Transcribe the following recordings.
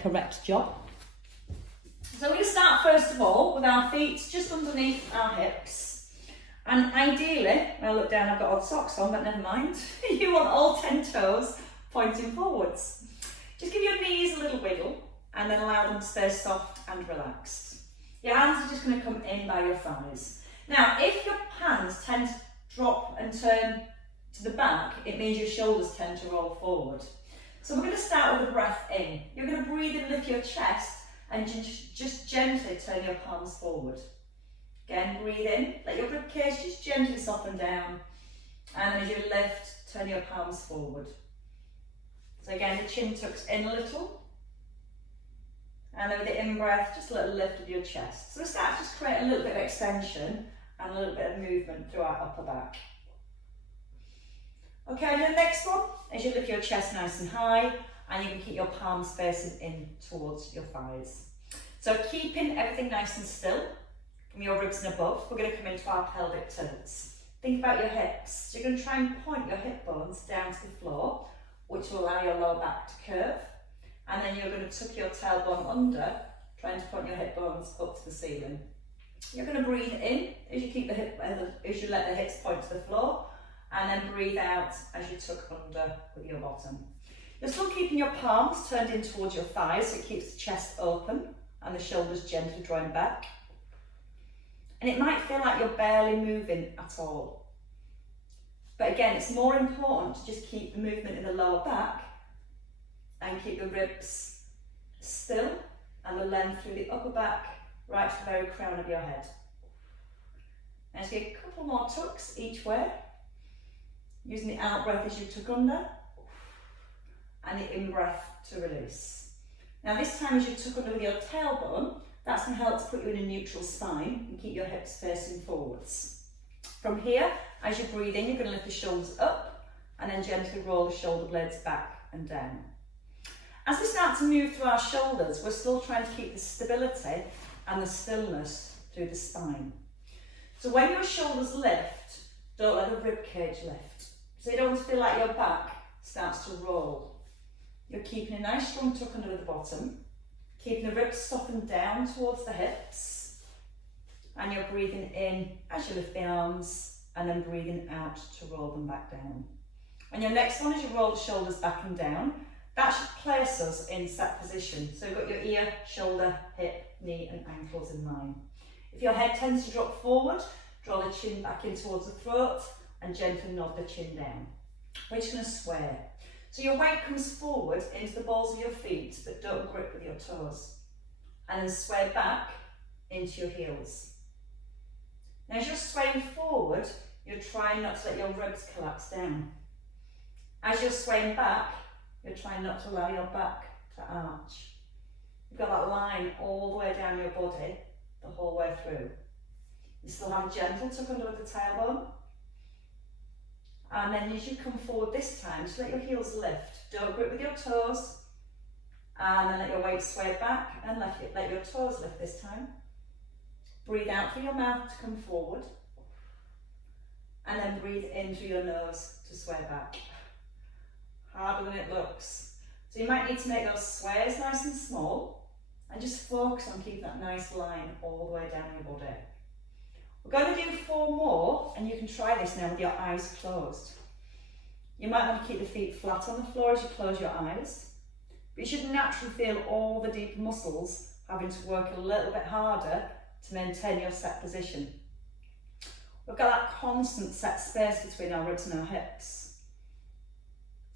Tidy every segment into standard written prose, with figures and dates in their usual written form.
a correct job. So we're going to start first of all with our feet just underneath our hips. And ideally, when I look down I've got odd socks on, but never mind. You want all 10 toes pointing forwards. Just give your knees a little wiggle and then allow them to stay soft and relaxed. Your hands are just going to come in by your thighs. Now, if your hands tend to drop and turn to the back, it means your shoulders tend to roll forward. So we're going to start with a breath in. You're going to breathe in, lift your chest, and just gently turn your palms forward. Again, breathe in, let your ribcage just gently soften down, and as you lift, turn your palms forward. So again, the chin tucks in a little, and then with the in-breath, just a little lift of your chest. So we start to just create a little bit of extension and a little bit of movement through our upper back. Okay, and the next one is you lift your chest nice and high, and you can keep your palms facing in towards your thighs. So keeping everything nice and still from your ribs and above, we're going to come into our pelvic tilts. Think about your hips. You're going to try and point your hip bones down to the floor, which will allow your lower back to curve. And then you're going to tuck your tailbone under, trying to point your hip bones up to the ceiling. You're going to breathe in as you keep as you let the hips point to the floor, and then breathe out as you tuck under with your bottom. You're still keeping your palms turned in towards your thighs, so it keeps the chest open and the shoulders gently drawing back. And it might feel like you're barely moving at all. But again, it's more important to just keep the movement in the lower back and keep the ribs still and the length through the upper back right to the very crown of your head. Now just get a couple more tucks each way, using the out breath as you tuck under and the in breath to release. Now this time as you tuck under with your tailbone, that's going to help to put you in a neutral spine and keep your hips facing forwards. From here, as you breathe in, you're going to lift the shoulders up and then gently roll the shoulder blades back and down. As we start to move through our shoulders, we're still trying to keep the stability and the stillness through the spine. So when your shoulders lift, don't let the rib cage lift. So you don't feel like your back starts to roll. You're keeping a nice strong tuck under the bottom, keeping the ribs softened down towards the hips, and you're breathing in as you lift the arms, and then breathing out to roll them back down. And your next one is you roll the shoulders back and down. That should place us in set position. So you've got your ear, shoulder, hip, knee and ankles in line. If your head tends to drop forward, draw the chin back in towards the throat and gently nod the chin down. We're just going to sway. So your weight comes forward into the balls of your feet, but don't grip with your toes. And then sway back into your heels. Now as you're swaying forward, you're trying not to let your ribs collapse down. As you're swaying back, you're trying not to allow your back to arch. You've got that line all the way down your body, the whole way through. You still have a gentle tuck under with the tailbone. And then as you come forward this time, just let your heels lift. Don't grip with your toes. And then let your weight sway back and let your toes lift this time. Breathe out through your mouth to come forward. And then breathe in through your nose to sway back. Harder than it looks. So you might need to make those sways nice and small and just focus on keeping that nice line all the way down your body. We're going to do 4 more, and you can try this now with your eyes closed. You might want to keep the feet flat on the floor as you close your eyes, but you should naturally feel all the deeper muscles having to work a little bit harder to maintain your set position. We've got that constant set space between our ribs and our hips.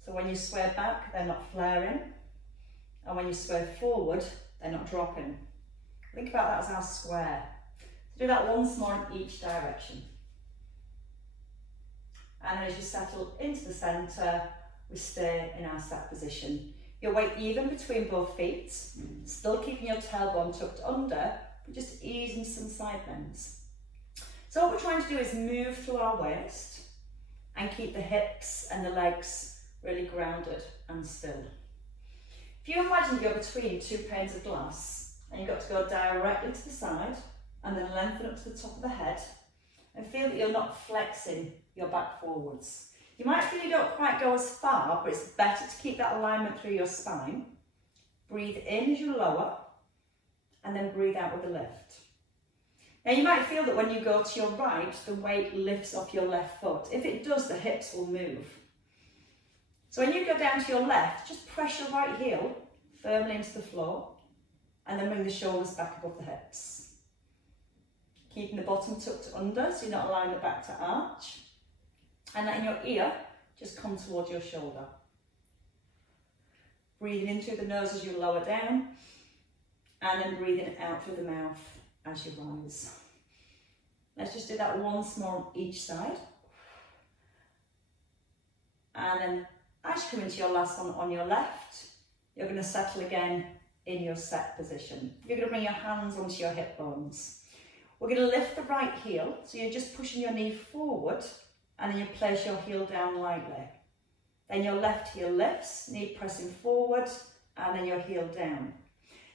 So when you sway back, they're not flaring, and when you sway forward, they're not dropping. Think about that as our square. So do that once more in each direction. And as you settle into the centre, we stay in our set position. Your weight even between both feet, still keeping your tailbone tucked under, but just easing some side bends. So what we're trying to do is move through our waist and keep the hips and the legs really grounded and still. If you imagine you're between 2 panes of glass and you've got to go directly to the side and then lengthen up to the top of the head and feel that you're not flexing your back forwards. You might feel you don't quite go as far, but it's better to keep that alignment through your spine Breathe in as you lower, and then breathe out with a lift. Now you might feel that when you go to your right, the weight lifts off your left foot. If it does, the hips will move. So when you go down to your left, just press your right heel firmly into the floor, and then bring the shoulders back above the hips. Keeping the bottom tucked under, so you're not allowing the back to arch. And letting your ear just come towards your shoulder. Breathing in through the nose as you lower down, and then breathing out through the mouth as you rise. Let's just do that once more on each side. And then as you come into your last one on your left, you're going to settle again in your set position. You're going to bring your hands onto your hip bones. We're going to lift the right heel, so you're just pushing your knee forward, and then you place your heel down lightly. Then your left heel lifts, knee pressing forward, and then your heel down.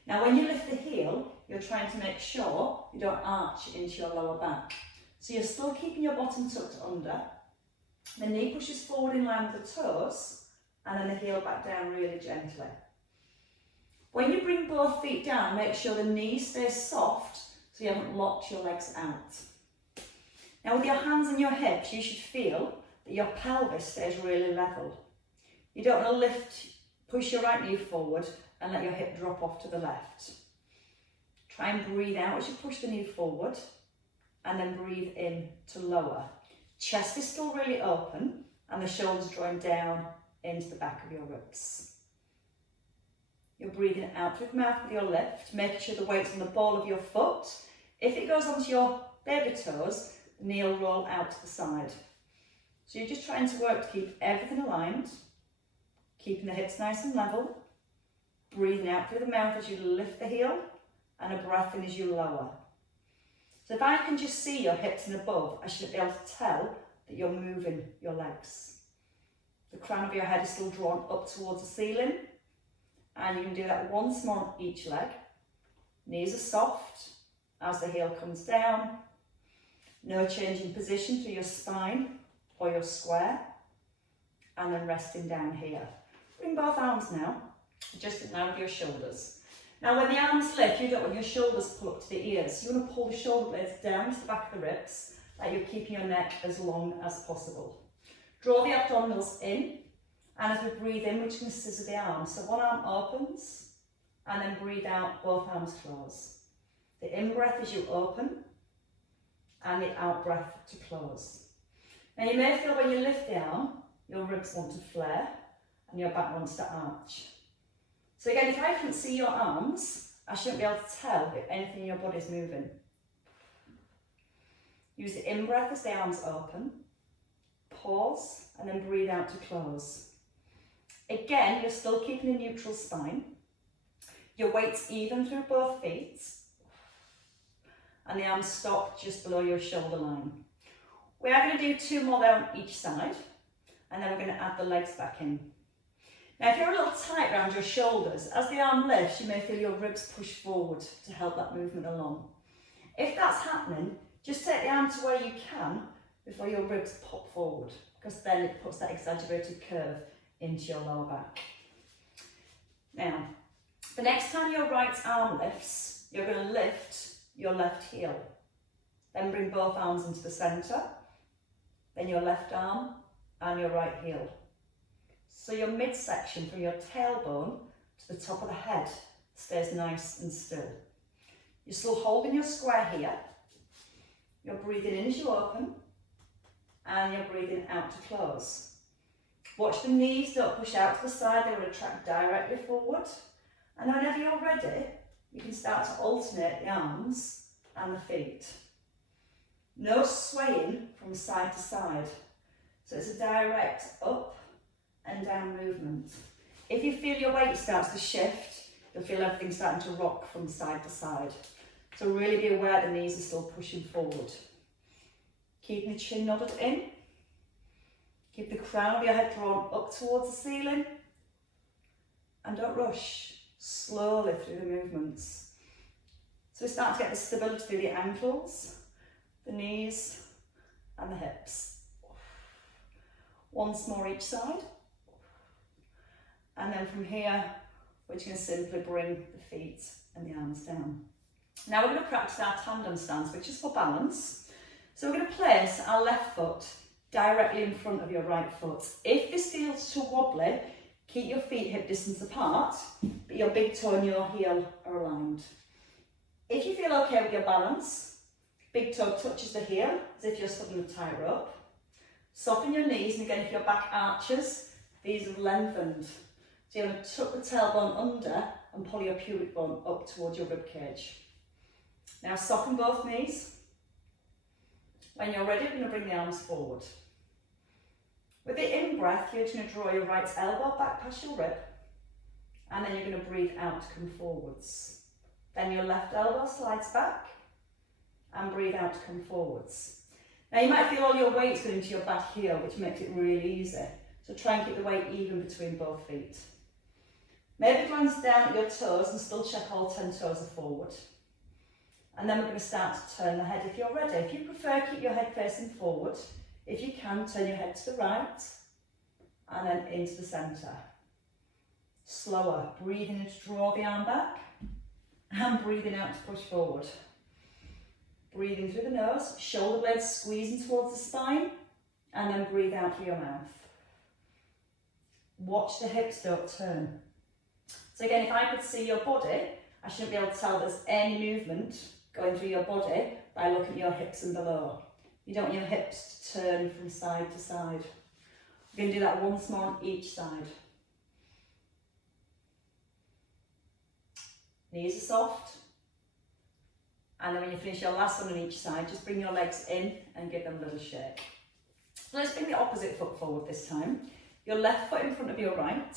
Now when you lift the heel, you're trying to make sure you don't arch into your lower back. So you're still keeping your bottom tucked under. The knee pushes forward in line with the toes, and then the heel back down really gently. When you bring both feet down, make sure the knee stays soft so you haven't locked your legs out. Now with your hands on your hips, you should feel that your pelvis stays really level. You don't want to push your right knee forward and let your hip drop off to the left. Try and breathe out as you push the knee forward, and then breathe in to lower. Chest is still really open, and the shoulders drawing down into the back of your ribs. You're breathing out through the mouth with your lift, making sure the weight's on the ball of your foot. If it goes onto your baby toes, the knee will roll out to the side. So you're just trying to work to keep everything aligned, keeping the hips nice and level, breathing out through the mouth as you lift the heel, and a breath in as you lower. So if I can just see your hips and above, I should be able to tell that you're moving your legs. The crown of your head is still drawn up towards the ceiling, and you can do that once more on each leg. Knees are soft as the heel comes down. No change in position through your spine or your square, and then resting down here. Bring both arms now, just in line with your shoulders. Now when the arms lift, you don't want your shoulders pull up to the ears. You want to pull the shoulder blades down to the back of the ribs, like you're keeping your neck as long as possible. Draw the abdominals in, and as we breathe in, we're just going to scissor the arms. So one arm opens, and then breathe out, both arms close. The in-breath as you open, and the out-breath to close. Now you may feel when you lift the arm, your ribs want to flare, and your back wants to arch. So again, if I couldn't see your arms, I shouldn't be able to tell if anything in your body is moving. Use the in-breath as the arms open, pause, and then breathe out to close. Again, you're still keeping a neutral spine. Your weight's even through both feet, and the arms stop just below your shoulder line. We are going to do 2 more there on each side, and then we're going to add the legs back in. Now if you're a little tight around your shoulders, as the arm lifts, you may feel your ribs push forward to help that movement along. If that's happening, just take the arm to where you can before your ribs pop forward, because then it puts that exaggerated curve into your lower back. Now, the next time your right arm lifts, you're going to lift your left heel. Then bring both arms into the centre, then your left arm and your right heel. So your midsection from your tailbone to the top of the head stays nice and still. You're still holding your square here. You're breathing in as you open, and you're breathing out to close. Watch the knees, don't push out to the side, they will retract directly forward. And whenever you're ready, you can start to alternate the arms and the feet. No swaying from side to side. So it's a direct up and down movement. If you feel your weight starts to shift, you'll feel everything starting to rock from side to side. So really be aware the knees are still pushing forward. Keeping the chin nodded in. Keep the crown of your head drawn up towards the ceiling. And don't rush, slowly through the movements. So we start to get the stability through the ankles, the knees and the hips. Once more each side. And then from here, we're just going to simply bring the feet and the arms down. Now we're going to practice our tandem stance, which is for balance. So we're going to place our left foot directly in front of your right foot. If this feels too wobbly, keep your feet hip distance apart, but your big toe and your heel are aligned. If you feel okay with your balance, big toe touches the heel as if you're stuck in a tight rope. Soften your knees, and again, if your back arches, these are lengthened. So you're going to tuck the tailbone under and pull your pubic bone up towards your rib cage. Now soften both knees. When you're ready, we're going to bring the arms forward. With the in-breath, you're just going to draw your right elbow back past your rib, and then you're going to breathe out to come forwards. Then your left elbow slides back, and breathe out to come forwards. Now you might feel all your weight's going into your back heel, which makes it really easy. So try and keep the weight even between both feet. Maybe glance down at your toes and still check all 10 toes are forward. And then we're going to start to turn the head if you're ready. If you prefer, keep your head facing forward. If you can, turn your head to the right and then into the centre. Slower, breathing in to draw the arm back and breathing out to push forward. Breathing through the nose, shoulder blades squeezing towards the spine, and then breathe out through your mouth. Watch the hips, don't turn. So again, if I could see your body, I shouldn't be able to tell there's any movement going through your body by looking at your hips and below. You don't want your hips to turn from side to side. We're going to do that once more on each side. Knees are soft. And then when you finish your last one on each side, just bring your legs in and give them a little shake. So let's bring the opposite foot forward this time. Your left foot in front of your right.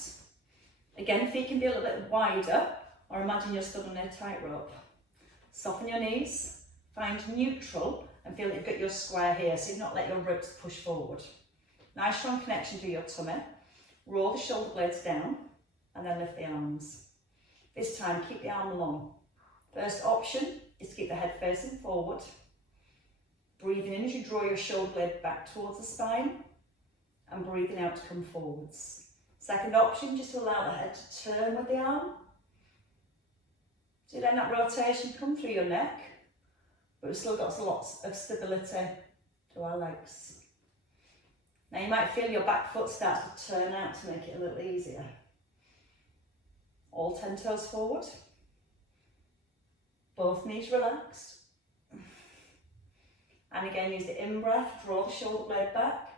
Again, feet can be a little bit wider, or imagine you're stood on a tightrope. Soften your knees, find neutral, and feel that you've got your square here, so you've not let your ribs push forward. Nice strong connection to your tummy. Roll the shoulder blades down, and then lift the arms. This time, keep the arm long. First option is to keep the head facing forward. Breathing in as you draw your shoulder blade back towards the spine, and breathing out to come forwards. Second option, just to allow the head to turn with the arm. So then that rotation come through your neck, but we've still got lots of stability to our legs. Now you might feel your back foot start to turn out to make it a little easier. All 10 toes forward. Both knees relaxed. And again, use the in-breath, draw the shoulder blade back.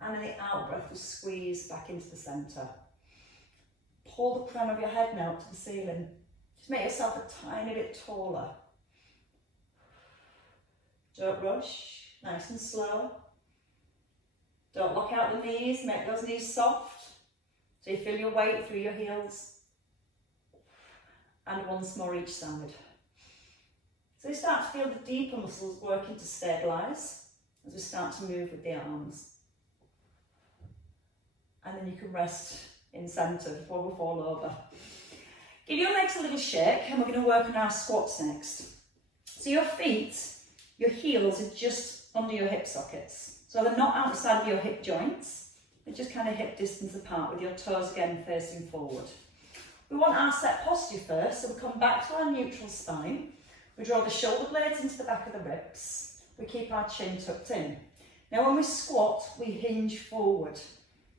And in the out-breath, just squeeze back into the centre. Pull the crown of your head now to the ceiling. Just make yourself a tiny bit taller. Don't rush, nice and slow. Don't lock out the knees, make those knees soft. So you feel your weight through your heels. And once more each side. So you start to feel the deeper muscles working to stabilise as we start to move with the arms. And then you can rest in centre before we fall over. Give your legs a little shake, and we're going to work on our squats next. So your feet, your heels are just under your hip sockets. So they're not outside of your hip joints, they're just kind of hip distance apart with your toes again facing forward. We want our set posture first, so we come back to our neutral spine. We draw the shoulder blades into the back of the ribs. We keep our chin tucked in. Now when we squat, we hinge forward.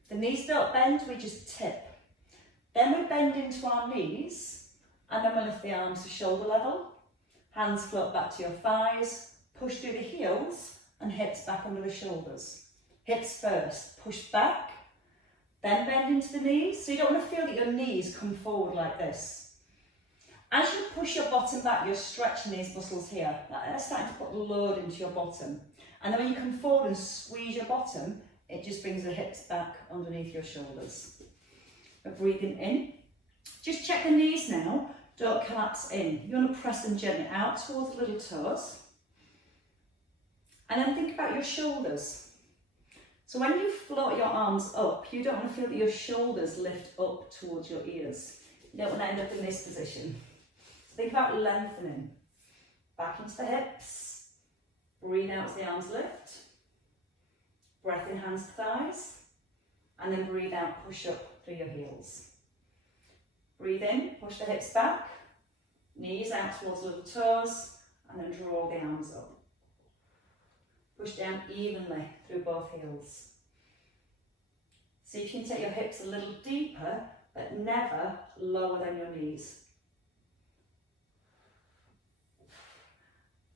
The knees don't bend, we just tip. Then we bend into our knees, and then we lift the arms to shoulder level. Hands float back to your thighs, push through the heels, and hips back under the shoulders. Hips first, push back, then bend into the knees. So you don't want to feel that your knees come forward like this. As you push your bottom back, you're stretching these muscles here. That's starting to put load into your bottom. And then when you come forward and squeeze your bottom, it just brings the hips back underneath your shoulders. We're breathing in. Just check the knees now. Don't collapse in. You want to press them gently out towards the little toes. And then think about your shoulders. So when you float your arms up, you don't want to feel that your shoulders lift up towards your ears. You don't want to end up in this position. So think about lengthening. Back into the hips. Breathe out as the arms lift. Breath in, hands to thighs. And then breathe out, push up through your heels. Breathe in, push the hips back, knees out towards little toes, and then draw the arms up. Push down evenly through both heels. See if you can take your hips a little deeper, but never lower than your knees.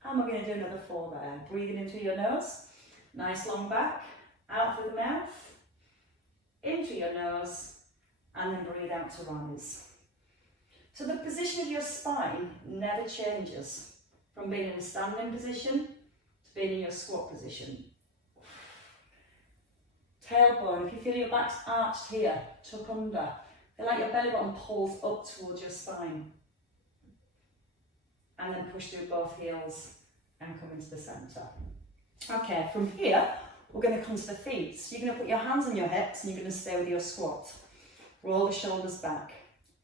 And we're going to do another 4 there. Breathing in through your nose, nice long back, out through the mouth, in through your nose, and then breathe out to rise. So the position of your spine never changes from being in a standing position to being in your squat position. Tailbone, if you feel your back's arched here, tuck under. Feel like your belly button pulls up towards your spine. And then push through both heels and come into the centre. Okay, from here, we're going to come to the feet. So you're going to put your hands on your hips and you're going to stay with your squat. Roll the shoulders back.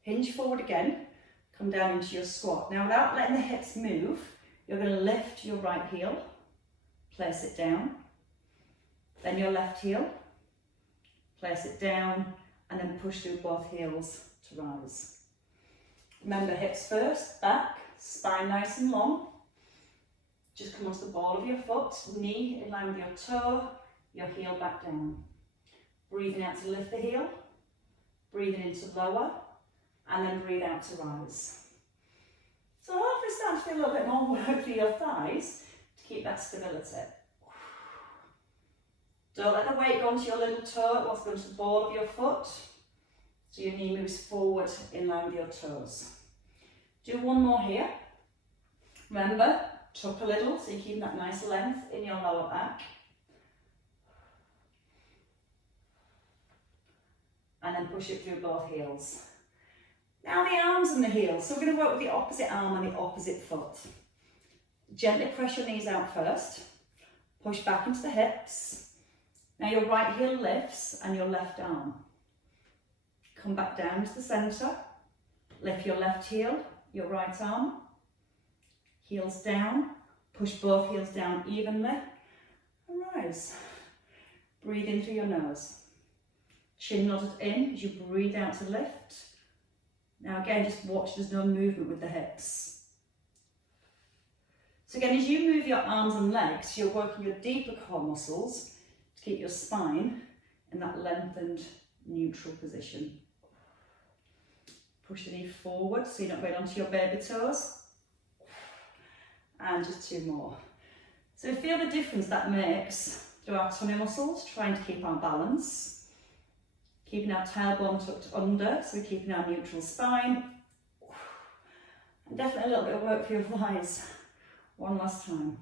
Hinge forward again. Come down into your squat. Now, without letting the hips move, you're going to lift your right heel. Place it down. Then your left heel. Place it down. And then push through both heels to rise. Remember, hips first, back, spine nice and long. Just come onto the ball of your foot, knee in line with your toe, your heel back down. Breathing out to lift the heel, breathing in to lower, and then breathe out to rise. So hopefully start to feel a little bit more work for your thighs to keep that stability. Don't let the weight go onto your little toe, it wants to go to the ball of your foot, so your knee moves forward in line with your toes. Do one more here. Remember, tuck a little so you keep that nice length in your lower back. And then push it through both heels. Now the arms and the heels. So we're going to work with the opposite arm and the opposite foot. Gently press your knees out first. Push back into the hips. Now your right heel lifts and your left arm. Come back down to the centre. Lift your left heel, your right arm. Heels down. Push both heels down evenly. And rise. Breathe in through your nose. Chin nodded in as you breathe out to lift. Now again, just watch there's no movement with the hips. So again, as you move your arms and legs, you're working your deeper core muscles to keep your spine in that lengthened neutral position. Push the knee forward so you're not going onto your baby toes. And just 2 more. So feel the difference that makes through our tummy muscles, trying to keep our balance. Keeping our tailbone tucked under, so we're keeping our neutral spine. And definitely a little bit of work for your thighs. One last time.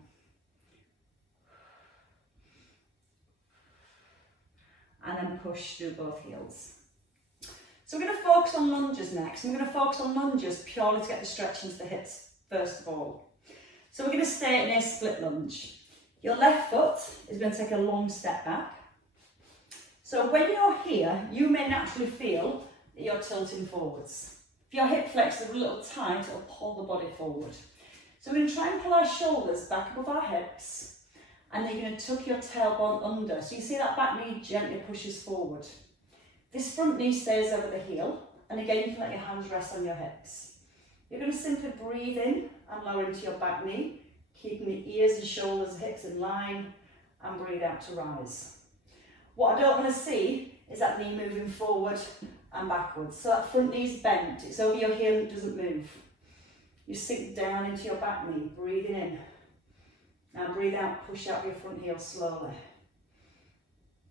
And then push through both heels. So we're going to focus on lunges next. And we're going to focus on lunges purely to get the stretch into the hips first of all. So we're going to stay in a split lunge. Your left foot is going to take a long step back. So when you're here, you may naturally feel that you're tilting forwards. If your hip flexors are a little tight, it'll pull the body forward. So we're going to try and pull our shoulders back above our hips, and then you're going to tuck your tailbone under. So you see that back knee gently pushes forward. This front knee stays over the heel, and again you can let your hands rest on your hips. You're going to simply breathe in and lower into your back knee, keeping the ears and shoulders and hips in line, and breathe out to rise. What I don't want to see is that knee moving forward and backwards. So that front knee's bent, it's over your heel and it doesn't move. You sink down into your back knee, breathing in. Now breathe out, push out your front heel slowly.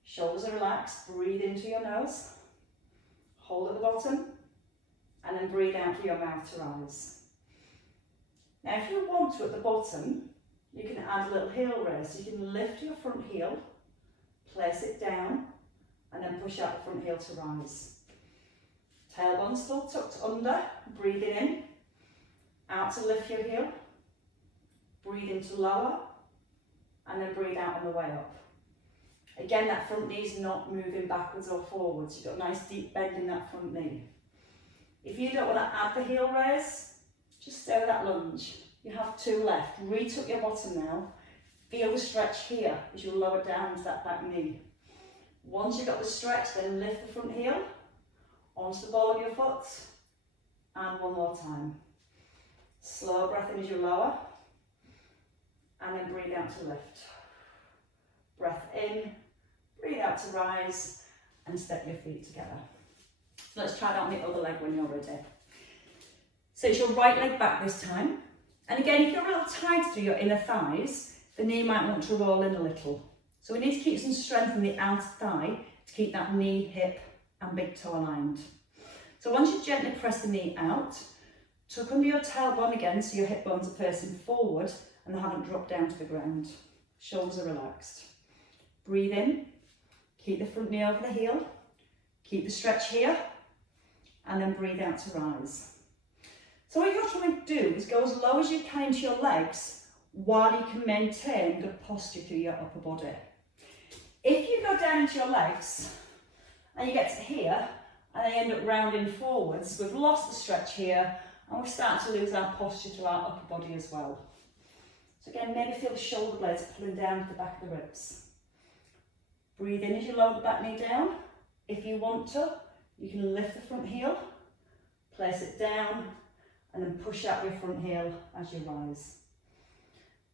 Shoulders are relaxed, breathe into your nose. Hold at the bottom, and then breathe out through your mouth to rise. Now if you want to at the bottom, you can add a little heel raise. So you can lift your front heel, place it down, and then push out the front heel to rise. Tailbone still tucked under, breathing in, out to lift your heel, breathe in to lower, and then breathe out on the way up. Again, that front knee's not moving backwards or forwards. You've got a nice deep bend in that front knee. If you don't want to add the heel raise, just stay with that lunge. You have 2 left. Retuck your bottom now. Feel the stretch here as you lower down into that back knee. Once you've got the stretch, then lift the front heel onto the ball of your foot And one more time. Slow breath in as you lower. And then breathe out to lift. Breath in, breathe out to rise, and step your feet together. So let's try that on the other leg when you're ready. So it's your right leg back this time. And again, if you're a little tight through your inner thighs, the knee might want to roll in a little. So we need to keep some strength in the outer thigh to keep that knee, hip, and big toe aligned. So once you gently press the knee out, tuck under your tailbone again so your hip bones are facing forward and they haven't dropped down to the ground. Shoulders are relaxed. Breathe in, keep the front knee over the heel, keep the stretch here, and then breathe out to rise. So what you're trying to do is go as low as you can into your legs while you can maintain good posture through your upper body. If you go down into your legs and you get to here and they end up rounding forwards, we've lost the stretch here and we start to lose our posture through our upper body as well. So again, maybe feel the shoulder blades pulling down to the back of the ribs. Breathe in as you lower the back knee down. If you want to, you can lift the front heel, place it down, and then push out your front heel as you rise.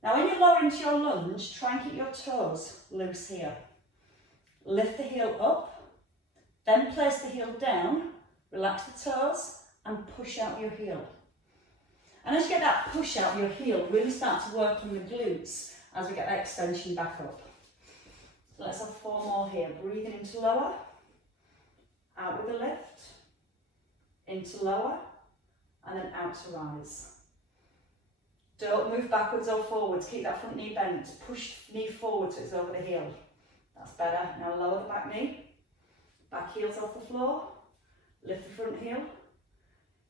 Now when you lower into your lunge, try and keep your toes loose here. Lift the heel up, then place the heel down, relax the toes, and push out your heel. And as you get that push out your heel, really start to work on the glutes as we get that extension back up. So let's have 4 more here. Breathing into lower, out with a lift, into lower, and then out to rise. Don't move backwards or forwards. Keep that front knee bent. Push knee forward so it's over the heel. That's better. Now lower the back knee. Back heel's off the floor. Lift the front heel.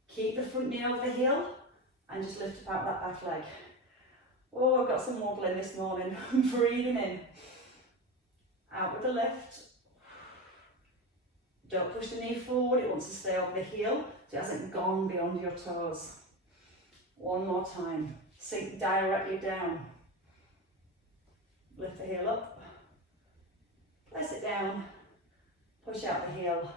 Keep the front knee over the heel and just lift up out that back leg. Oh, I've got some wobbling this morning. Breathing in. Out with the lift. Don't push the knee forward, it wants to stay over the heel, so it hasn't gone beyond your toes. One more time. Sink directly down. Lift the heel up. Place it down. Push out the heel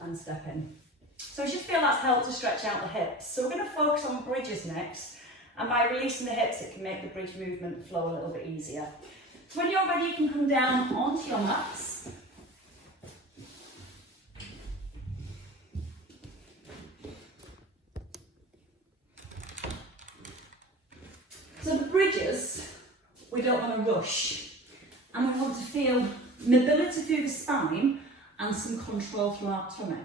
and step in. So you should feel that's helped to stretch out the hips. So we're going to focus on bridges next, and by releasing the hips it can make the bridge movement flow a little bit easier. So when you're ready, you can come down onto your mats. So the bridges, we don't want to rush, and we want to feel mobility through the spine and some control through our tummy.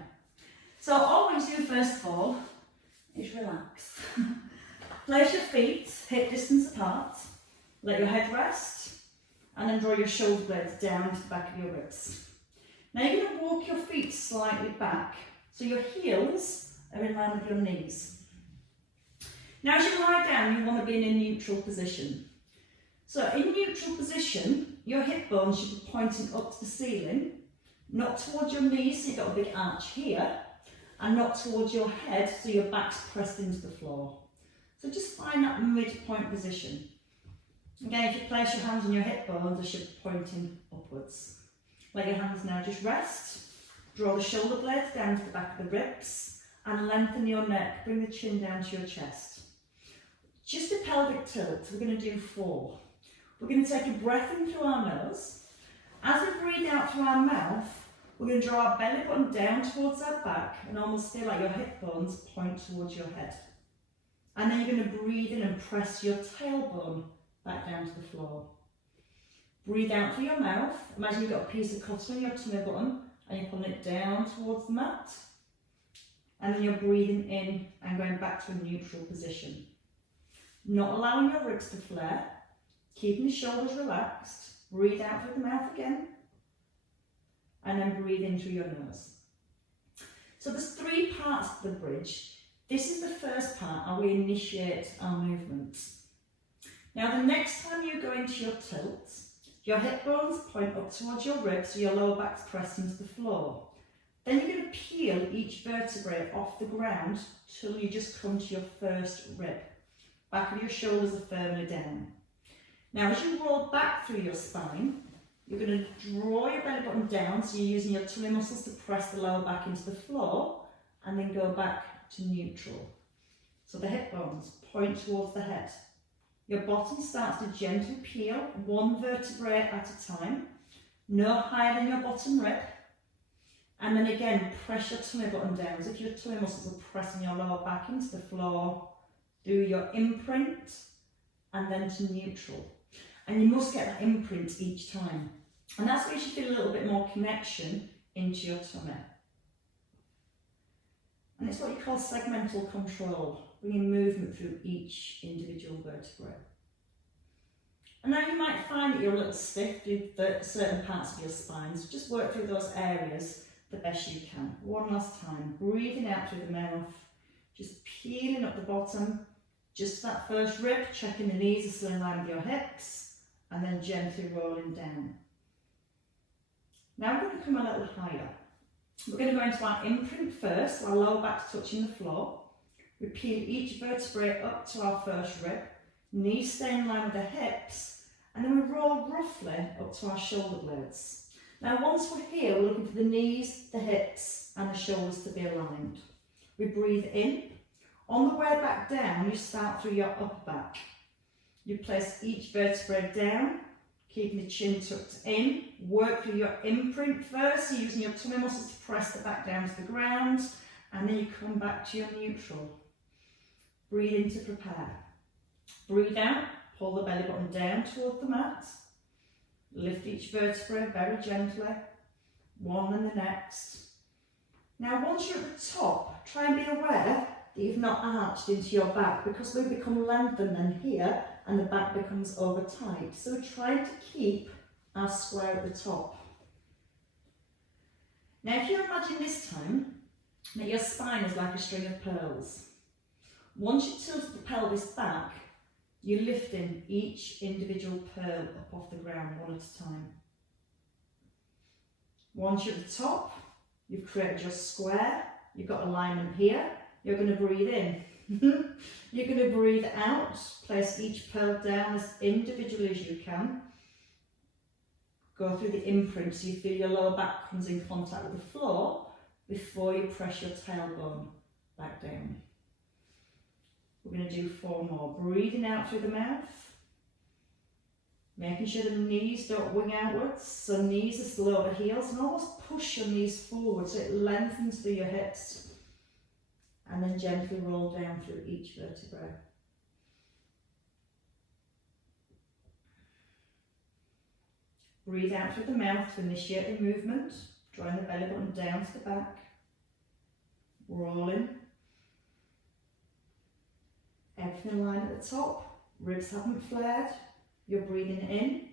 So all we do first of all is relax. Place your feet hip distance apart, let your head rest, and then draw your shoulder blades down to the back of your ribs. Now you're going to walk your feet slightly back, so your heels are in line with your knees. Now as you lie down, you want to be in a neutral position. So in neutral position, your hip bones should be pointing up to the ceiling, not towards your knees, so you've got a big arch here, and not towards your head, so your back's pressed into the floor. So just find that midpoint position. Again, if you place your hands on your hip bones, they should be pointing upwards. Let your hands now just rest. Draw the shoulder blades down to the back of the ribs and lengthen your neck. Bring the chin down to your chest. Just a pelvic tilt. We're going to do 4. We're going to take a breath in through our nose. As we breathe out through our mouth, we're going to draw our belly button down towards our back and almost feel like your hip bones point towards your head. And then you're going to breathe in and press your tailbone back down to the floor. Breathe out through your mouth. Imagine you've got a piece of cotton on your tummy button and you're pulling it down towards the mat. And then you're breathing in and going back to a neutral position. Not allowing your ribs to flare. Keeping the shoulders relaxed. Breathe out through the mouth again. And then breathe in through your nose. So there's 3 parts to the bridge. This is the first part, how we initiate our movements. Now the next time you go into your tilt, your hip bones point up towards your ribs, so your lower back's pressed into the floor. Then you're going to peel each vertebrae off the ground till you just come to your first rib. Back of your shoulders are firmly down. Now as you roll back through your spine, you're going to draw your belly button down, so you're using your tummy muscles to press the lower back into the floor, and then go back to neutral. So the hip bones point towards the head. Your bottom starts to gently peel, one vertebrae at a time, no higher than your bottom rib. And then again, press your tummy button down as if your tummy muscles are pressing your lower back into the floor. Do your imprint and then to neutral. And you must get that imprint each time. And that's where you should feel a little bit more connection into your tummy. And it's what you call segmental control, bringing movement through each individual vertebrae. And now you might find that you're a little stiff through certain parts of your spine, so just work through those areas the best you can. One last time, breathing out through the mouth, just peeling up the bottom, just that first rib, checking the knees are still in line with your hips, and then gently rolling down. Now we're going to come a little higher. We're going to go into our imprint first, so our lower back's touching the floor. We peel each vertebrae up to our first rib, knees stay in line with the hips, and then we roll roughly up to our shoulder blades. Now once we're here, we're looking for the knees, the hips and the shoulders to be aligned. We breathe in. On the way back down, you start through your upper back. You place each vertebrae down, keeping the chin tucked in. Work through your imprint first, so using your tummy muscles to press the back down to the ground, and then you come back to your neutral. Breathe in to prepare. Breathe out, pull the belly button down toward the mat. Lift each vertebrae very gently, one and the next. Now once you're at the top, try and be aware that you've not arched into your back, because we become lengthened then here and the back becomes over tight. So we're trying to keep our square at the top. Now if you imagine this time that your spine is like a string of pearls. Once you tilt the pelvis back, you're lifting each individual pearl up off the ground one at a time. Once you're at the top, you've created your square, you've got alignment here, you're going to breathe in. You're going to breathe out, place each pearl down as individually as you can. Go through the imprint so you feel your lower back comes in contact with the floor before you press your tailbone back down. We're going to do 4 more. Breathing out through the mouth. Making sure the knees don't wing outwards. So knees are still over heels, and almost push your knees forward so it lengthens through your hips. And then gently roll down through each vertebrae. Breathe out through the mouth to initiate the movement. Drawing the belly button down to the back. Rolling. Everything in line at the top, ribs haven't flared, you're breathing in.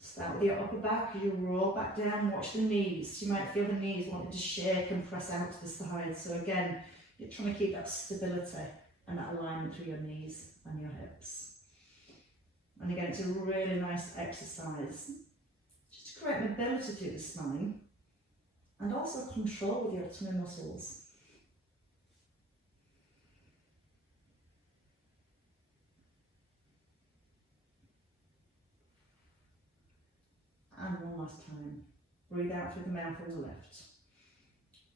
Start with your upper back, as you roll back down, watch the knees. You might feel the knees wanting to shake and press out to the side. So again, you're trying to keep that stability and that alignment through your knees and your hips. And again, it's a really nice exercise. Just to create mobility through the spine and also control with your tummy muscles. And one last time. Breathe out through the mouth on the left.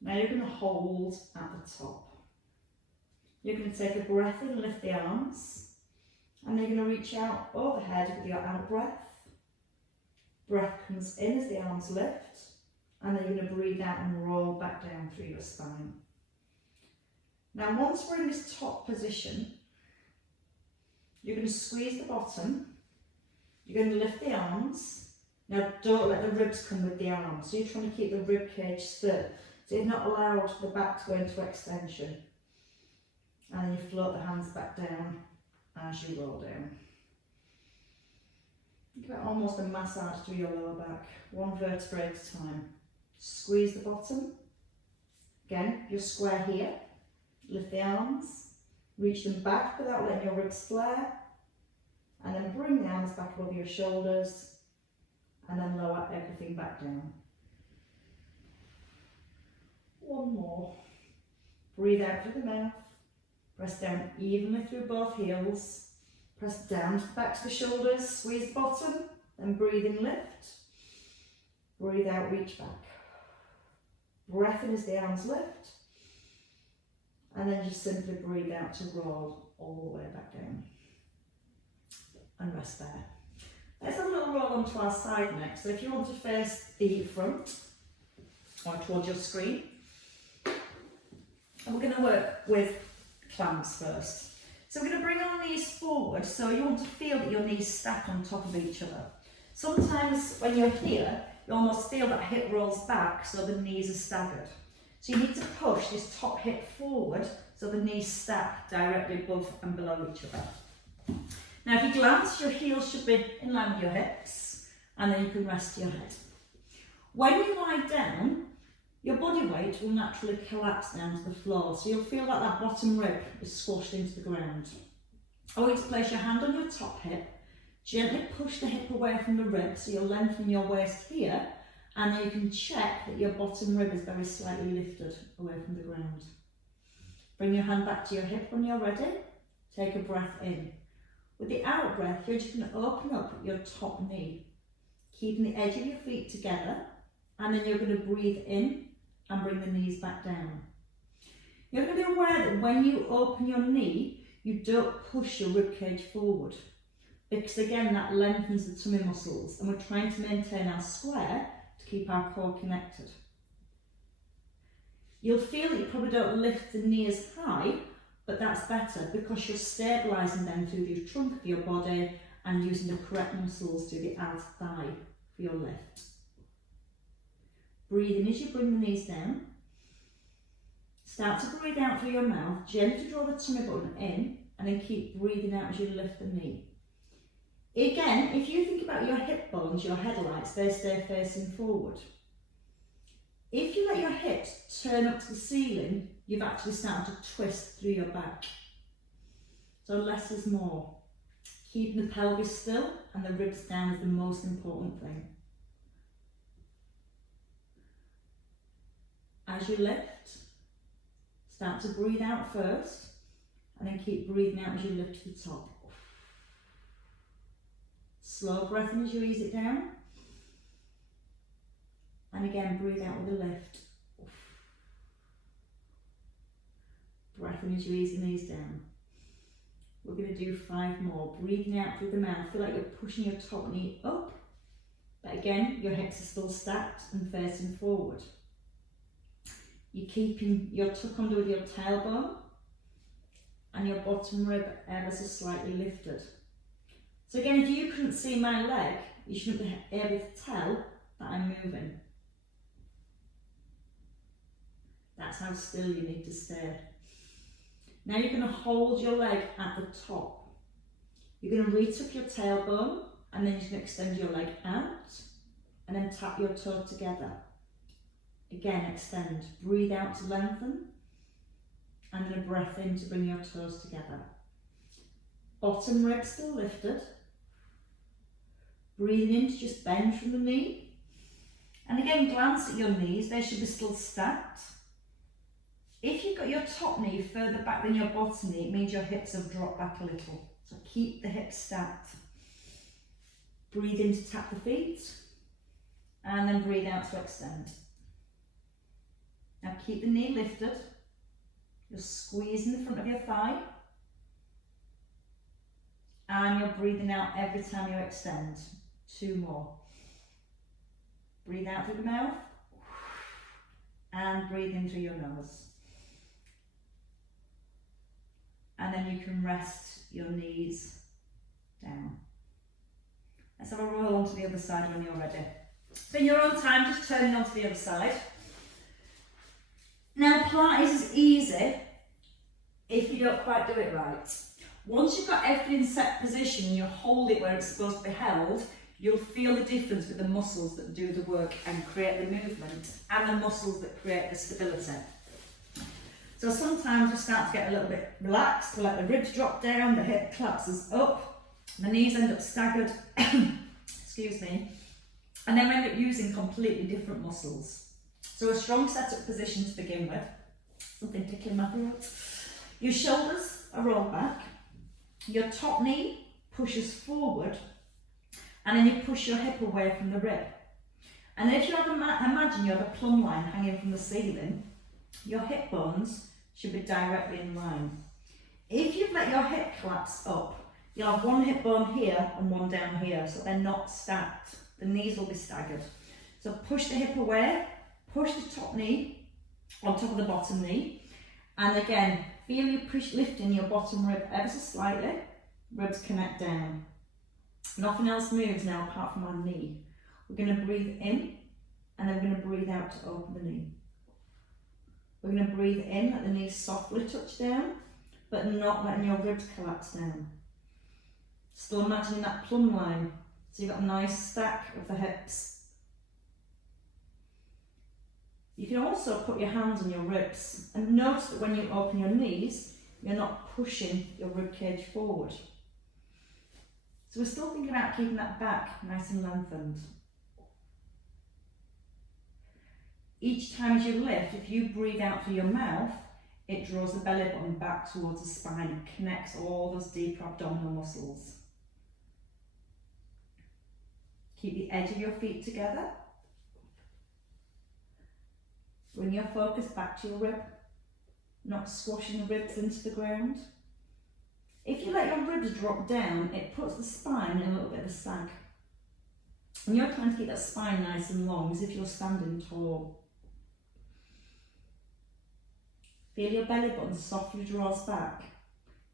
Now you're going to hold at the top. You're going to take a breath in, lift the arms, and then you're going to reach out overhead with your out breath. Breath comes in as the arms lift, and then you're going to breathe out and roll back down through your spine. Now once we're in this top position, you're going to squeeze the bottom, you're going to lift the arms. Now don't let the ribs come with the arms, so you're trying to keep the rib cage still. So you've not allowed the back to go into extension. And you float the hands back down as you roll down. Give it almost a massage through your lower back, one vertebrae at a time. Squeeze the bottom. Again, you're square here. Lift the arms, reach them back without letting your ribs flare. And then bring the arms back above your shoulders. And then lower everything back down. One more. Breathe out through the mouth. Press down evenly through both heels. Press down back to the shoulders. Squeeze the bottom. Then breathe in, lift. Breathe out, reach back. Breath in as the arms lift. And then just simply breathe out to roll all the way back down. And rest there. Let's have a little roll onto our side next. So if you want to face the front or towards your screen, and we're going to work with clamps first. So we're going to bring our knees forward, so you want to feel that your knees stack on top of each other. Sometimes when you're here, you almost feel that hip rolls back so the knees are staggered. So you need to push this top hip forward so the knees stack directly above and below each other. Now if you glance, your heels should be in line with your hips, and then you can rest your head. When you lie down, your body weight will naturally collapse down to the floor, so you'll feel like that bottom rib is squashed into the ground. I want you to place your hand on your top hip, gently push the hip away from the rib so you're lengthening your waist here, and then you can check that your bottom rib is very slightly lifted away from the ground. Bring your hand back to your hip when you're ready. Take a breath in. With the out breath, you're just going to open up your top knee, keeping the edge of your feet together, and then you're going to breathe in and bring the knees back down. You're going to be aware that when you open your knee, you don't push your ribcage forward, because again that lengthens the tummy muscles, and we're trying to maintain our square to keep our core connected. You'll feel that you probably don't lift the knee as high, but that's better because you're stabilising them through the trunk of your body and using the correct muscles through the outer thigh for your lift. Breathe in as you bring the knees down. Start to breathe out through your mouth, gently draw the tummy button in, and then keep breathing out as you lift the knee. Again, if you think about your hip bones, your headlights, they stay facing forward. If you let your hips turn up to the ceiling, you've actually started to twist through your back. So less is more. Keeping the pelvis still and the ribs down is the most important thing. As you lift, start to breathe out first, and then keep breathing out as you lift to the top. Slow breath in as you ease it down. And again, breathe out with a lift. Breath in as you ease the knees down. We're going to do 5 more. Breathing out through the mouth. Feel like you're pushing your top knee up. But again, your hips are still stacked and facing forward. You're keeping your tuck under with your tailbone, and your bottom rib ever so slightly lifted. So again, if you couldn't see my leg, you shouldn't be able to tell that I'm moving. That's how still you need to stay. Now you're going to hold your leg at the top. You're going to reach up your tailbone, and then you're going to extend your leg out, and then tap your toe together. Again, extend. Breathe out to lengthen, and then a breath in to bring your toes together. Bottom rib still lifted. Breathing in to just bend from the knee. And again, glance at your knees. They should be still stacked. If you've got your top knee further back than your bottom knee, it means your hips have dropped back a little. So keep the hips stacked. Breathe in to tap the feet, and then breathe out to extend. Now keep the knee lifted. You're squeezing the front of your thigh, and you're breathing out every time you extend. 2 more. Breathe out through the mouth, and breathe in through your nose. And then you can rest your knees down. Let's have a roll onto the other side when you're ready. So in your own time, just turning onto the other side. Now Pilates is easy if you don't quite do it right. Once you've got everything in set position and you hold it where it's supposed to be held, you'll feel the difference with the muscles that do the work and create the movement, and the muscles that create the stability. So sometimes you start to get a little bit relaxed, so like the ribs drop down, the hip collapses up, the knees end up staggered, excuse me, and then we end up using completely different muscles. So a strong setup position to begin with, something tickling my throat. Your shoulders are rolled back, your top knee pushes forward, and then you push your hip away from the rib. And if you have imagine you have a plumb line hanging from the ceiling, your hip bones should be directly in line. If you've let your hip collapse up, you'll have one hip bone here and one down here, so they're not stacked. The knees will be staggered. So push the hip away, push the top knee on top of the bottom knee, and again, feel you push lifting your bottom rib ever so slightly, ribs connect down. Nothing else moves now apart from our knee. We're going to breathe in, and then we're going to breathe out to open the knee. We're going to breathe in, let the knees softly touch down, but not letting your ribs collapse down. Still imagining that plumb line, so you've got a nice stack of the hips. You can also put your hands on your ribs, and notice that when you open your knees, you're not pushing your rib cage forward. So we're still thinking about keeping that back nice and lengthened. Each time as you lift, if you breathe out through your mouth, it draws the belly button back towards the spine. It connects all those deeper abdominal muscles. Keep the edge of your feet together. Bring your focus back to your rib, not squashing the ribs into the ground. If you let your ribs drop down, it puts the spine in a little bit of a sag. And you're trying to keep that spine nice and long, as if you're standing tall. Feel your belly button softly draws back.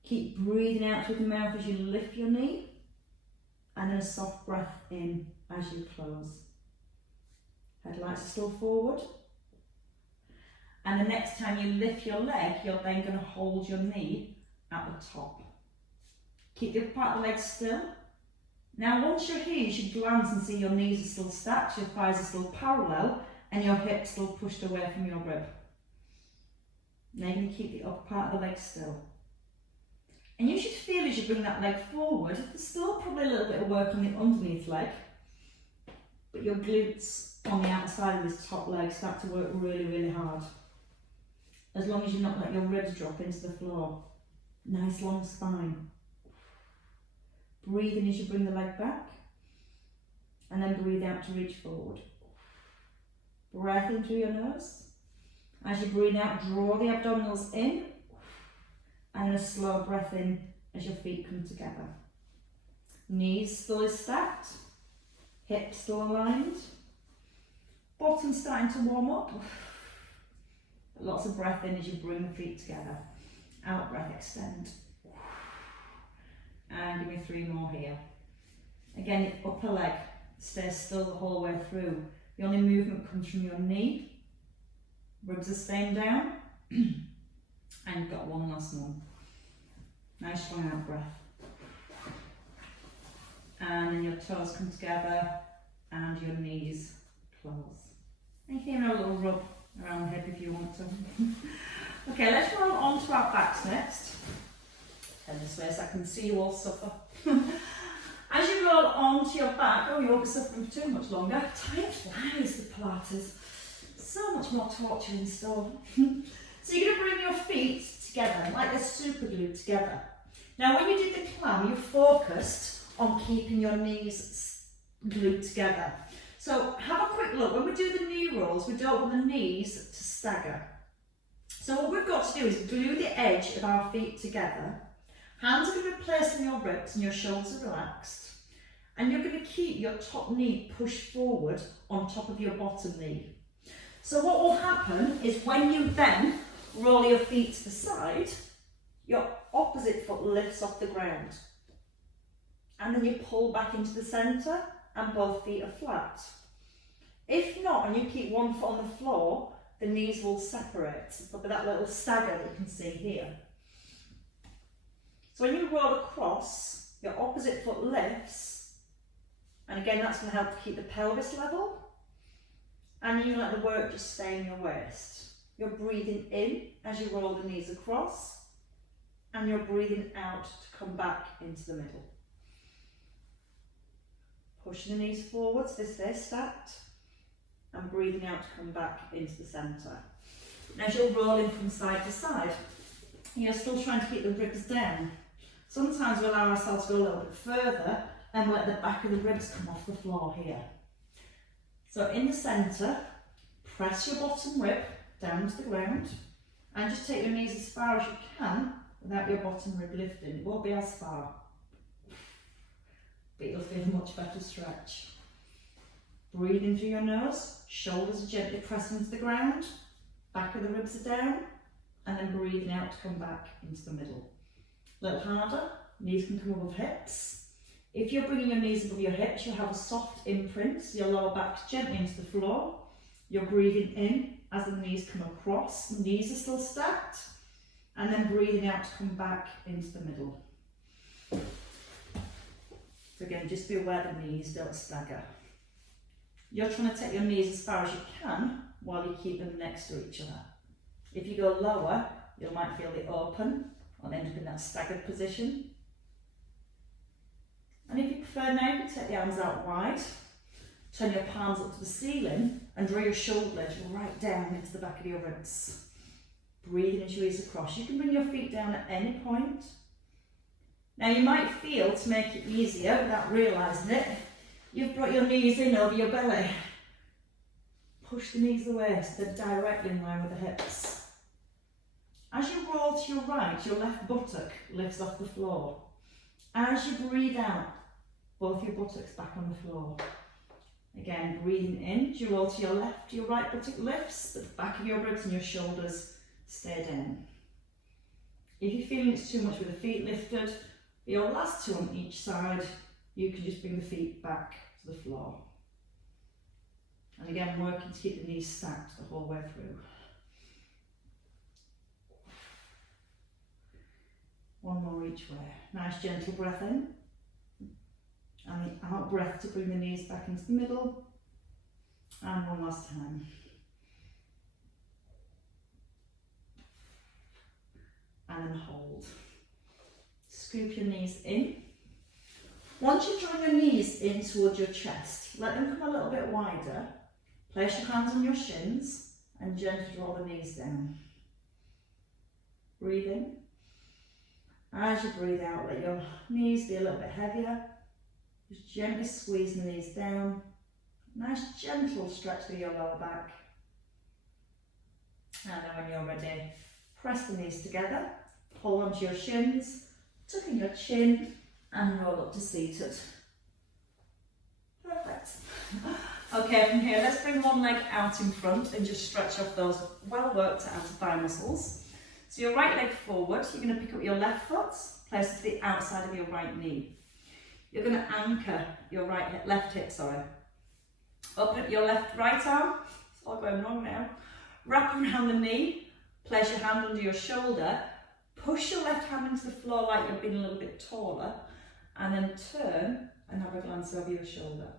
Keep breathing out through the mouth as you lift your knee, and then a soft breath in as you close. Headlights are still forward. And the next time you lift your leg, you're then going to hold your knee at the top. Keep the upper part of the leg still. Now once you're here, you should glance and see your knees are still stacked, your thighs are still parallel, and your hips still pushed away from your rib. Now you're going to keep the upper part of the leg still. And you should feel as you bring that leg forward, there's still probably a little bit of work on the underneath leg, but your glutes on the outside of this top leg start to work really, really hard. As long as you not let your ribs drop into the floor. Nice long spine. Breathe in as you bring the leg back, and then breathe out to reach forward. Breath in through your nose. As you breathe out, draw the abdominals in, and then a slow breath in as your feet come together. Knees still stacked, hips still aligned, bottom starting to warm up. Lots of breath in as you bring the feet together. Out breath, extend. And give me 3 more here. Again, the upper leg stays still the whole way through. The only movement comes from your knee. Ribs are staying down. And you've got one last one. Nice strong out breath. And then your toes come together and your knees close. And you can have a little rub around the hip if you want to. Okay, let's roll on to our backs next. And this way so I can see you all suffer. As you roll onto your back, oh, you won't be suffering for too much longer. Time flies with Pilates. So much more torture in store. So you're going to bring your feet together, like they're super glued together. Now when you did the climb, you focused on keeping your knees glued together. So have a quick look. When we do the knee rolls, we don't want the knees to stagger. So what we've got to do is glue the edge of our feet together. Hands are going to be placed on your ribs and your shoulders are relaxed. And you're going to keep your top knee pushed forward on top of your bottom knee. So what will happen is when you then roll your feet to the side, your opposite foot lifts off the ground. And then you pull back into the centre and both feet are flat. If not, and you keep one foot on the floor, the knees will separate. Look at that little stagger that you can see here. So when you roll across, your opposite foot lifts, and again that's going to help to keep the pelvis level, and then you let the work just stay in your waist. You're breathing in as you roll the knees across, and you're breathing out to come back into the middle. Pushing the knees forwards, this stay stacked, and breathing out to come back into the centre. And as you're rolling from side to side, you're still trying to keep the ribs down. Sometimes we allow ourselves to go a little bit further and let the back of the ribs come off the floor here. So in the centre, press your bottom rib down to the ground And just take your knees as far as you can without your bottom rib lifting. It won't be as far, but you'll feel a much better stretch. Breathe in through your nose, shoulders are gently pressing into the ground, back of the ribs are down, and then breathing out to come back into the middle. A little harder, knees can come above hips. If you're bringing your knees above your hips, you'll have a soft imprint, so your lower back's gently into the floor. You're breathing in as the knees come across, the knees are still stacked, and then breathing out to come back into the middle. So again, just be aware the knees don't stagger. You're trying to take your knees as far as you can while you keep them next to each other. If you go lower, you might feel it open and end up in that staggered position. And if you prefer now, you can take the arms out wide, turn your palms up to the ceiling and draw your shoulder blades right down into the back of your ribs. Breathing as you ease across. You can bring your feet down at any point. Now you might feel, to make it easier without realising it, you've brought your knees in over your belly. Push the knees away so they're directly in line with the hips. As you roll to your right, your left buttock lifts off the floor. As you breathe out, both your buttocks back on the floor. Again, breathing in, as you roll to your left, your right buttock lifts, but the back of your ribs and your shoulders stay down. If you're feeling it's too much with the feet lifted, your last two on each side, you can just bring the feet back to the floor. And again, working to keep the knees stacked the whole way through. One more each way. Nice gentle breath in. And the out breath to bring the knees back into the middle. And one last time. And then hold. Scoop your knees in. Once you draw your knees in towards your chest, let them come a little bit wider. Place your hands on your shins and gently draw the knees down. Breathe in. As you breathe out, let your knees be a little bit heavier. Just gently squeezing the knees down. Nice gentle stretch through your lower back. And then when you're ready, press the knees together, pull onto your shins, tuck in your chin, and roll up to seated. Perfect. Okay, from here, let's bring one leg out in front and just stretch off those well-worked outer thigh muscles. So your right leg forward, you're going to pick up your left foot, place it to the outside of your right knee. You're going to anchor your left hip. Open up your right arm, it's all going wrong now. Wrap around the knee, place your hand under your shoulder, push your left hand into the floor like you've been a little bit taller, and then turn and have a glance over your shoulder.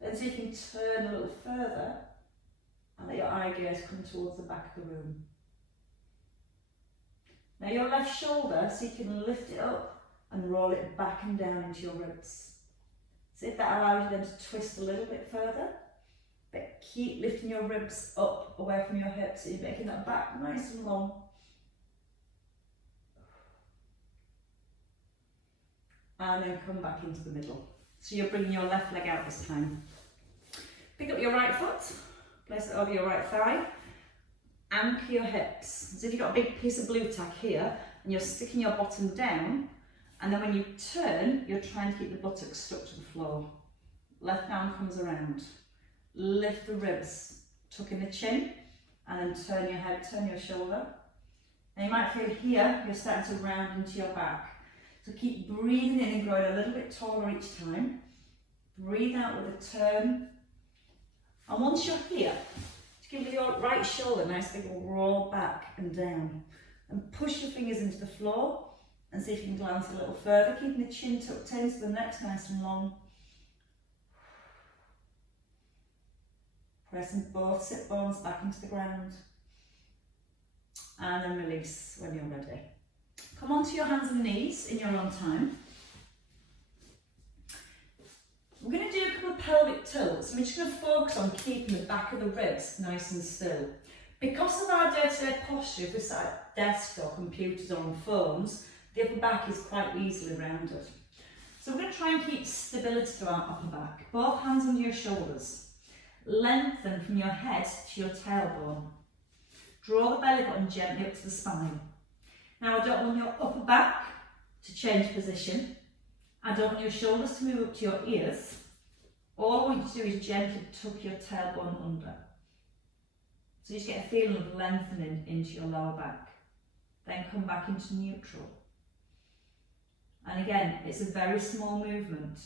Then see if you can turn a little further and let your eye gaze come towards the back of the room. Now your left shoulder, so you can lift it up and roll it back and down into your ribs. See if that allows you then to twist a little bit further, but keep lifting your ribs up away from your hips so you're making that back nice and long. And then come back into the middle. So you're bringing your left leg out this time. Pick up your right foot, place it over your right thigh, anchor your hips. As if you've got a big piece of blue tack here and you're sticking your bottom down, and then when you turn, you're trying to keep the buttocks stuck to the floor. Left arm comes around. Lift the ribs, tuck in the chin, and then turn your head, turn your shoulder. And you might feel here, you're starting to round into your back. So keep breathing in and growing a little bit taller each time. Breathe out with a turn. And once you're here, just give your right shoulder a nice big roll back and down. And push your fingers into the floor and see if you can glance a little further, keeping the chin tucked in so the neck's nice and long. Pressing both sit bones back into the ground. And then release when you're ready. Come onto your hands and knees in your own time. We're going to do a couple of pelvic tilts. We're just going to focus on keeping the back of the ribs nice and still. Because of our day-to-day posture, if we're sat at desks or computers or on phones, the upper back is quite easily rounded. So we're going to try and keep stability to our upper back. Both hands under your shoulders. Lengthen from your head to your tailbone. Draw the belly button gently up to the spine. Now I don't want your upper back to change position. I don't want your shoulders to move up to your ears. All I want you to do is gently tuck your tailbone under. So you just get a feeling of lengthening into your lower back. Then come back into neutral. And again, it's a very small movement.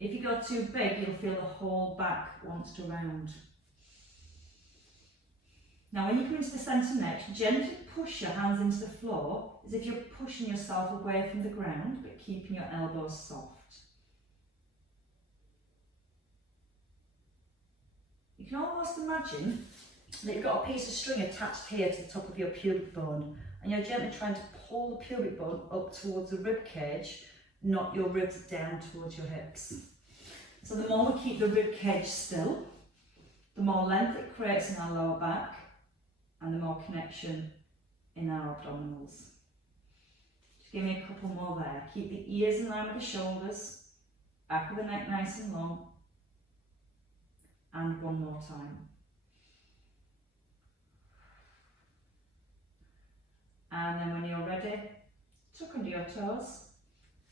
If you go too big, you'll feel the whole back wants to round. Now when you come into the centre next, gently push your hands into the floor as if you're pushing yourself away from the ground, but keeping your elbows soft. You can almost imagine that you've got a piece of string attached here to the top of your pubic bone, and you're gently trying to pull the pubic bone up towards the rib cage, not your ribs down towards your hips. So the more we keep the rib cage still, the more length it creates in our lower back, and the more connection in our abdominals. Just give me a couple more there. Keep the ears in line with the shoulders, back of the neck nice and long, and one more time. And then when you're ready, tuck under your toes,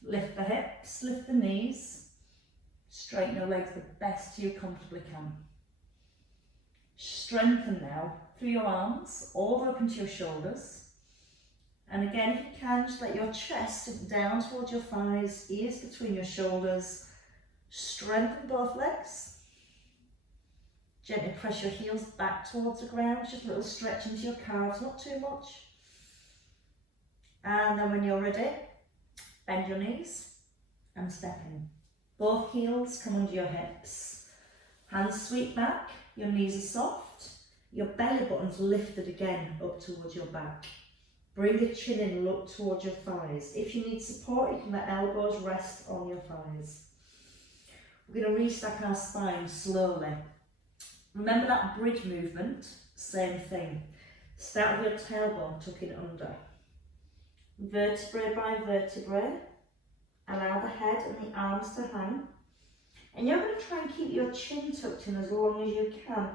lift the hips, lift the knees, straighten your legs the best you comfortably can. Strengthen now through your arms, all the way up into your shoulders. And again, if you can, just let your chest sink down towards your thighs, ears between your shoulders. Strengthen both legs. Gently press your heels back towards the ground, just a little stretch into your calves, not too much. And then when you're ready, bend your knees and step in. Both heels come under your hips. Hands sweep back, your knees are soft. Your belly button's lifted again up towards your back. Bring the chin in, look towards your thighs. If you need support, you can let elbows rest on your thighs. We're going to restack our spine slowly. Remember that bridge movement? Same thing. Start with your tailbone tucking under. Vertebrae by vertebrae. Allow the head and the arms to hang. And you're going to try and keep your chin tucked in as long as you can.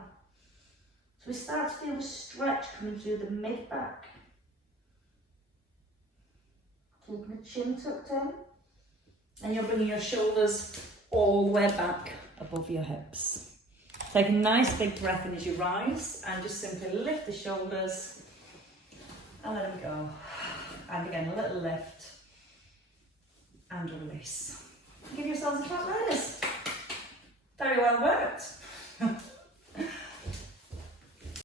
So we start to feel the stretch coming through the mid-back. Keeping the chin tucked in. And you're bringing your shoulders all the way back above your hips. Take a nice big breath in as you rise and just simply lift the shoulders and let them go. And again, a little lift and a release. Give yourselves a clap, ladies. Very well worked.